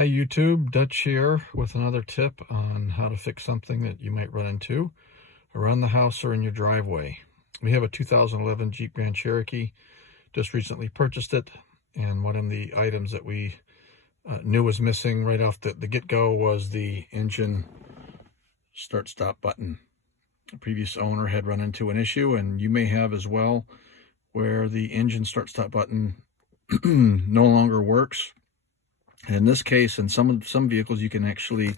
Hi YouTube, Dutch here with another tip on how to fix something that you might run into around the house or in your driveway. We have a 2011 Jeep Grand Cherokee, just recently purchased it, and one of the items that we knew was missing right off the get-go was the engine start-stop button. The previous owner had run into an issue, and you may have as well, where the engine start-stop button no longer works. In this case, in some vehicles, you can actually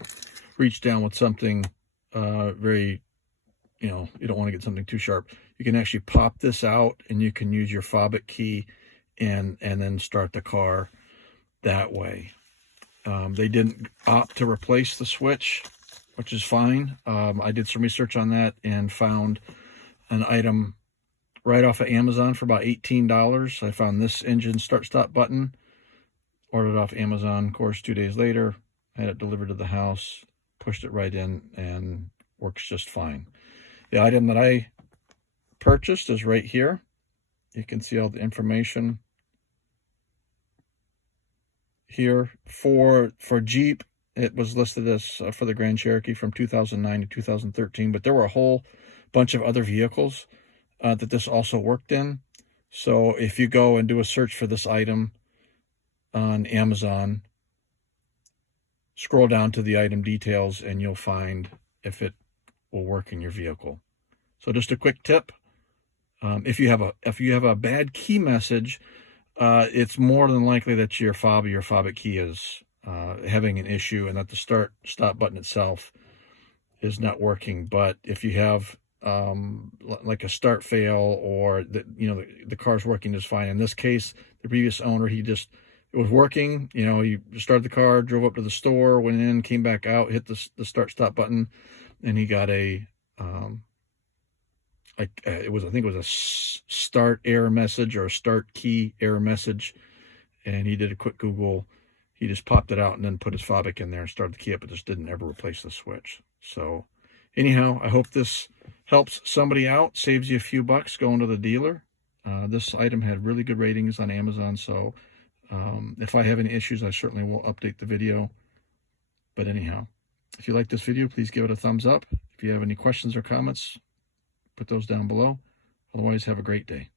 reach down with something very, you don't want to get something too sharp. You can actually pop this out, and you can use your fob-it key and then start the car that way. They didn't opt to replace the switch, which is fine. I did some research on that and found an item right off of Amazon for about $18. I found this engine start-stop button. Ordered off Amazon. Of course, 2 days later, I had it delivered to the house, pushed it right in, and works just fine. The item that I purchased is right here. You can see all the information here. For Jeep, it was listed as for the Grand Cherokee from 2009 to 2013, but there were a whole bunch of other vehicles that this also worked in. So if you go and do a search for this item on Amazon, scroll down to the item details, and you'll find if it will work in your vehicle. So just a quick tip: if you have a bad key message, it's more than likely that your fob or your fob-it key is having an issue, and that the start-stop button itself is not working. But if you have like a start fail, or the car's working just fine. In this case, the previous owner, it was working. He started the car, drove up to the store, went in, came back out, hit the start-stop button, and he got a I think it was a start error message or a start key error message. And he did a quick Google. He just popped it out and then put his fob-it in there and started the key up, but just didn't ever replace the switch. So anyhow, I hope this helps somebody out, saves you a few bucks going to the dealer. This item had really good ratings on Amazon, so if I have any issues, I certainly will update the video. But anyhow, if you like this video, please give it a thumbs up. If you have any questions or comments, put those down below. Otherwise, have a great day.